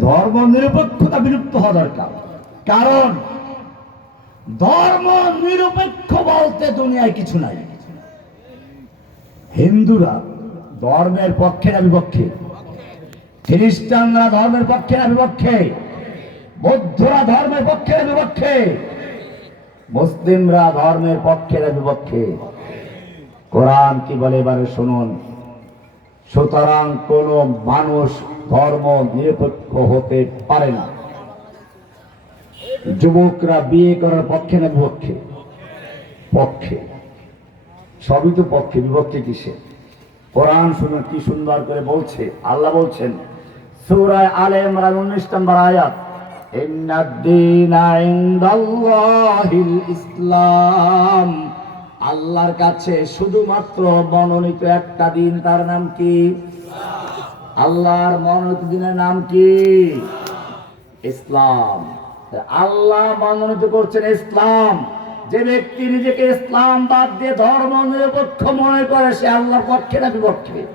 ধর্ম নিরপেক্ষতা বিলুপ্ত হওয়া দরকার। কারণ ধর্ম নিরপেক্ষ বলতে দুনিয়ায় কিছু নাই। হিন্দুরা ধর্মের পক্ষে না বিপক্ষে, খ্রিস্টানরা ধর্মের পক্ষে না বিপক্ষে, বৌদ্ধরা ধর্মের পক্ষে না বিপক্ষে, মুসলিমরা ধর্মের পক্ষে না বিপক্ষে। কোরআন কি বলে এবারে শুনুন। সুতরাং কোন মানুষ ধর্ম নিরপেক্ষ হতে পারে না। যুবকরা বিয়ে করার পক্ষে না বিপক্ষে? পক্ষে। সবই তো পক্ষে, বিপক্ষে কিসে? কোরআন শুনুন কি সুন্দর করে বলছে। আল্লাহ বলছেন সূরা আলে ইমরান 19 নম্বর আয়াত, ইন্নাদ-দীনা ইনদাল্লাহিল ইসলাম। আল্লাহর কাছে শুধুমাত্র মনোনীত একটা দিন, তার নাম কি? আল্লাহর মনোনীত দিনের নাম কি? ইসলাম। আল্লাহ মনোনীত করছেন ইসলাম। যে ব্যক্তি নিজেকে ইসলাম বাদ দিয়ে ধর্ম নিরপেক্ষ মনে করে সে আল্লাহর পক্ষে না বিপক্ষে?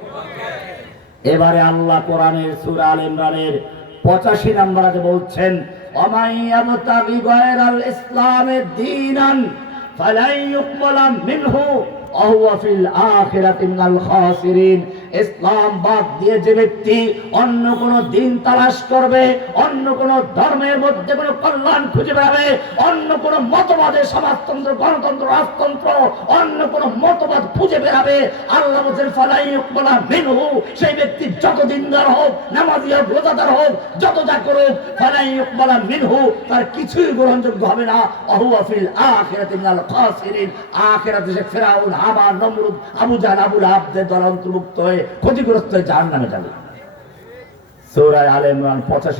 এবারে আল্লাহ কোরআনের সূরা আলে ইমরানের 85 নম্বর আয়াতে বলছেন, ওয়ামাইয়াবতাগি গায়রাল ইসলামের দীনান ফালাই ইউকবালা মিনহু ওয়া হুয়া ফিল আখিরাতি মিনাল খাসিরিন। ইসলাম বাদ দিয়ে যে ব্যক্তি অন্য কোন দিন তালাশ করবে, অন্য কোন ধর্মের মধ্যে কোন কল্যাণ খুঁজে বেড়াবে, অন্য কোন মতবাদের সমাজতন্ত্র, গণতন্ত্র, রাজতন্ত্র, অন্য কোন মতবাদ খুঁজে বেড়াবে, আল্লাহ বলেন ফালাই ইউকবালা মিনহু, সেই ব্যক্তি যত দিনদার হোক, নামাজি হোক, রোজাদার হোক, যত যা করুক, ফালাই ইউকবালা মিনহু, তার কিছুই গ্রহণযোগ্য হবে না। ওয়া হুয়া ফিল আখিরাতি মিনাল খাসিরিন। আখিরাতে সে ফিরআউন, হামান, নমরুদ, আবু জাহল, আবু লাহাবদের দল অন্তর্ভুক্ত হয়ে ক্ষতিগ্রস্ত হয়ে জাহান্নামে যাবে। সূরা আলে ইমরান 85।